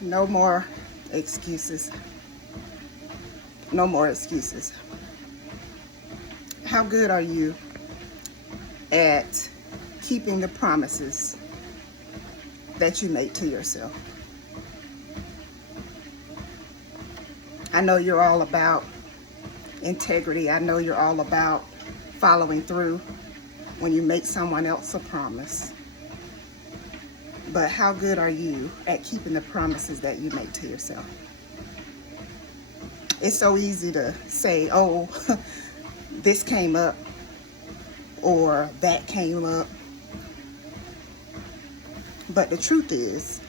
No more excuses. No more excuses. How good are you at keeping the promises that you make to yourself? I know you're all about integrity. I know you're all about following through when you make someone else a promise. But how good are you at keeping the promises that you make to yourself? It's so easy to say, oh, this came up or that came up. But the truth is,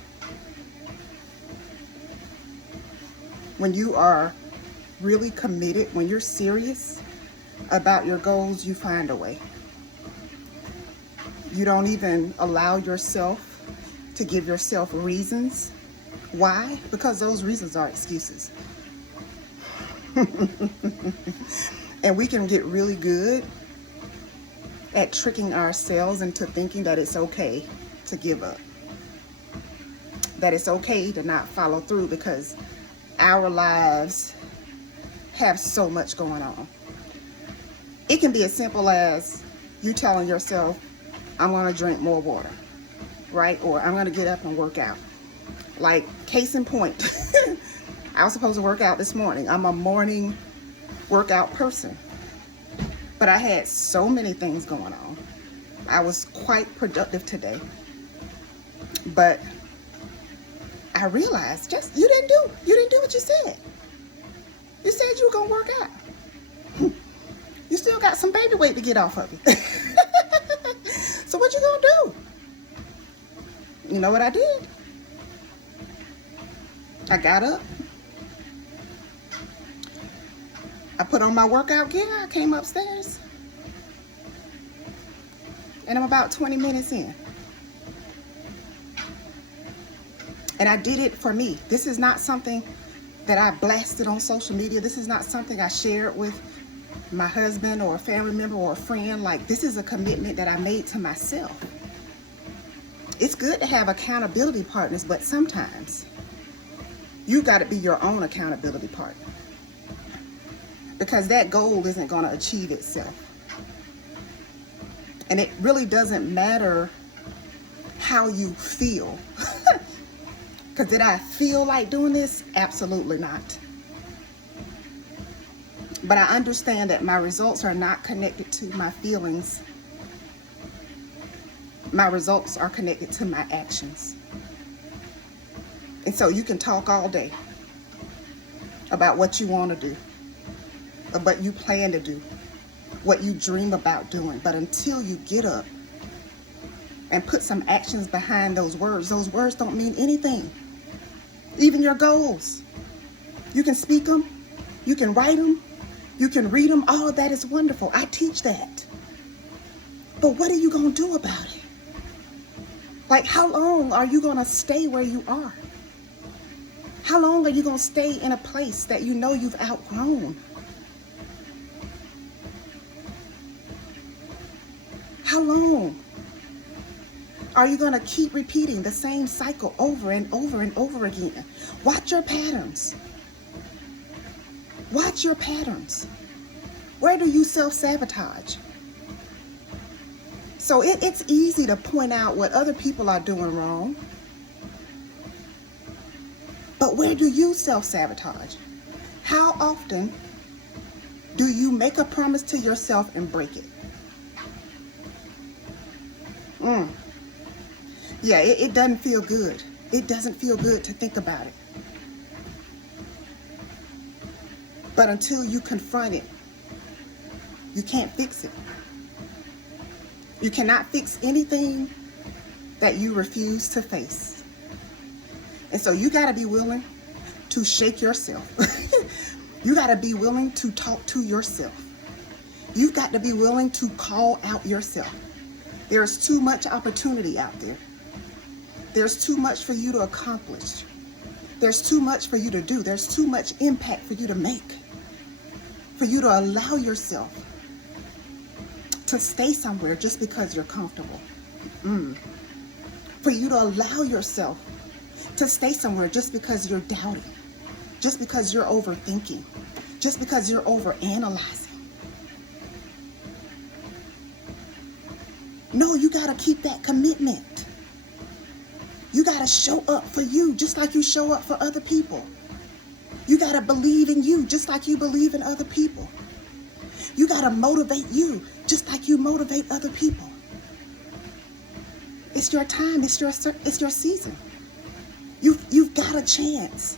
when you are really committed, when you're serious about your goals, you find a way. You don't even allow yourself to give yourself reasons. Why? Because those reasons are excuses. And we can get really good at tricking ourselves into thinking that it's okay to give up. That it's okay to not follow through because our lives have so much going on. It can be as simple as you telling yourself, I'm going to drink more water, right? Or I'm going to get up and work out. Like, case in point, I was supposed to work out this morning. I'm a morning workout person, but I had so many things going on. I was quite productive today, but I realized you didn't do what you said. You said you were going to work out. You still got some baby weight to get off of you. So what you gonna do? You know what I did? I got up. I put on my workout gear. I came upstairs. And I'm about 20 minutes in. And I did it for me. This is not something that I blasted on social media. This is not something I shared with my husband or a family member or a friend. Like, this is a commitment that I made to myself. It's good to have accountability partners, but sometimes you got to be your own accountability partner, because that goal isn't going to achieve itself. And it really doesn't matter how you feel. Because did I feel like doing this? Absolutely not. But I understand that my results are not connected to my feelings. My results are connected to my actions. And so you can talk all day about what you want to do, or what you plan to do, what you dream about doing. But until you get up and put some actions behind those words don't mean anything. Even your goals. You can speak them, you can write them, you can read them. All of that is wonderful. I teach that. But what are you going to do about it? Like, how long are you going to stay where you are? How long are you going to stay in a place that you know you've outgrown? How long are you going to keep repeating the same cycle over and over and over again? Watch your patterns. Watch your patterns. Where do you self-sabotage? So it's easy to point out what other people are doing wrong. But where do you self-sabotage? How often do you make a promise to yourself and break it? Yeah, it doesn't feel good. It doesn't feel good to think about it. But until you confront it, you can't fix it. You cannot fix anything that you refuse to face. And so you got to be willing to shake yourself. You got to be willing to talk to yourself. You've got to be willing to call out yourself. There's too much opportunity out there. There's too much for you to accomplish. There's too much for you to do. There's too much impact for you to make. For you to allow yourself to stay somewhere just because you're comfortable. For you to allow yourself to stay somewhere just because you're doubting, just because you're overthinking, just because you're overanalyzing. No, you got to keep that commitment. You got to show up for you just like you show up for other people. You got to believe in you just like you believe in other people. You got to motivate you just like you motivate other people. It's your time. It's your season. You've got a chance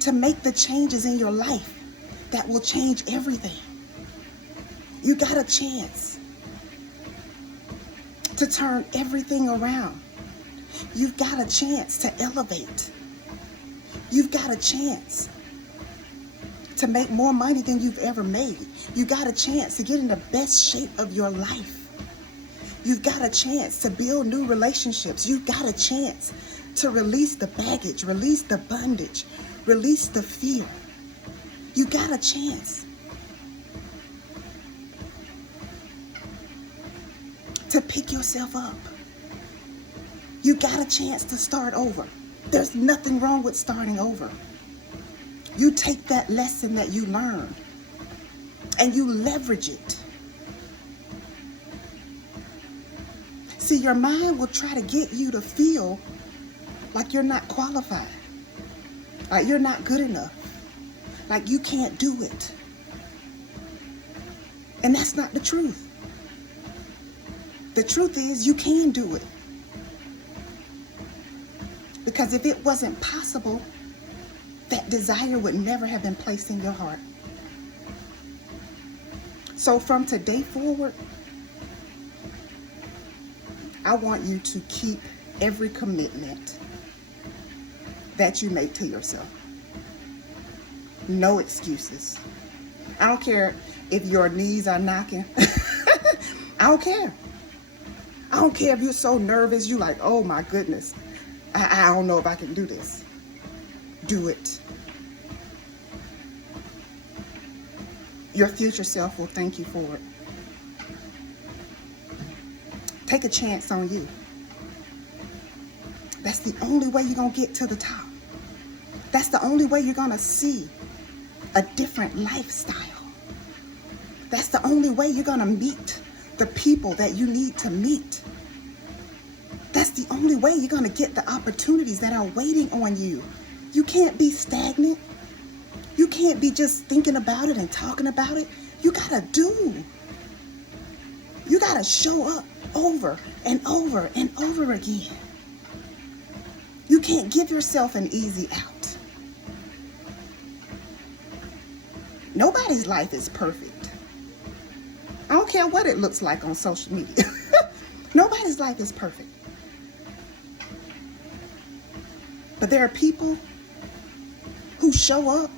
to make the changes in your life that will change everything. You got a chance to turn everything around. You've got a chance to elevate. You've got a chance to make more money than you've ever made. You got a chance to get in the best shape of your life. You've got a chance to build new relationships. You've got a chance to release the baggage, release the bondage, release the fear. You got a chance to pick yourself up. You got a chance to start over. There's nothing wrong with starting over. You take that lesson that you learned and you leverage it. See, your mind will try to get you to feel like you're not qualified, like you're not good enough, like you can't do it. And that's not the truth. The truth is you can do it. Because if it wasn't possible, that desire would never have been placed in your heart. So from today forward, I want you to keep every commitment that you make to yourself. No excuses. I don't care if your knees are knocking. I don't care. I don't care if you're so nervous, you like, oh my goodness, I don't know if I can do this. Do it. Your future self will thank you for it. Take a chance on you. That's the only way you're going to get to the top. That's the only way you're going to see a different lifestyle. That's the only way you're going to meet the people that you need to meet. That's the only way you're going to get the opportunities that are waiting on you. You can't be stagnant. You can't be just thinking about it and talking about it. You got to do. You got to show up over and over and over again. You can't give yourself an easy out. Nobody's life is perfect. I don't care what it looks like on social media. Nobody's life is perfect. But there are people who show up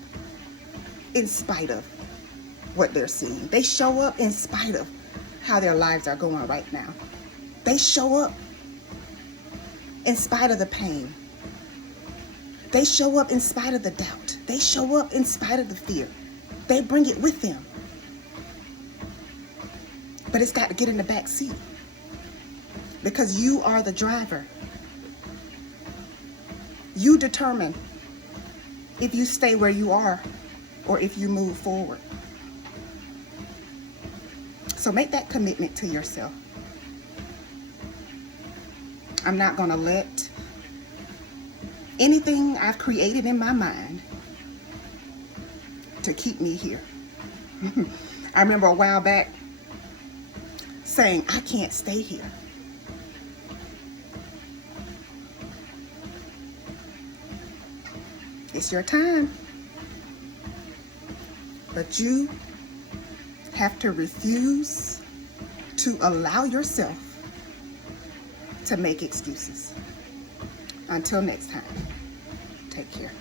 in spite of what they're seeing. They show up in spite of how their lives are going right now. They show up in spite of the pain. They show up in spite of the doubt. They show up in spite of the fear. They bring it with them. But it's got to get in the back seat because you are the driver. You determine if you stay where you are or if you move forward. So make that commitment to yourself. I'm not going to let anything I've created in my mind to keep me here. I remember a while back saying, I can't stay here. It's your time. But you have to refuse to allow yourself to make excuses. Until next time, take care.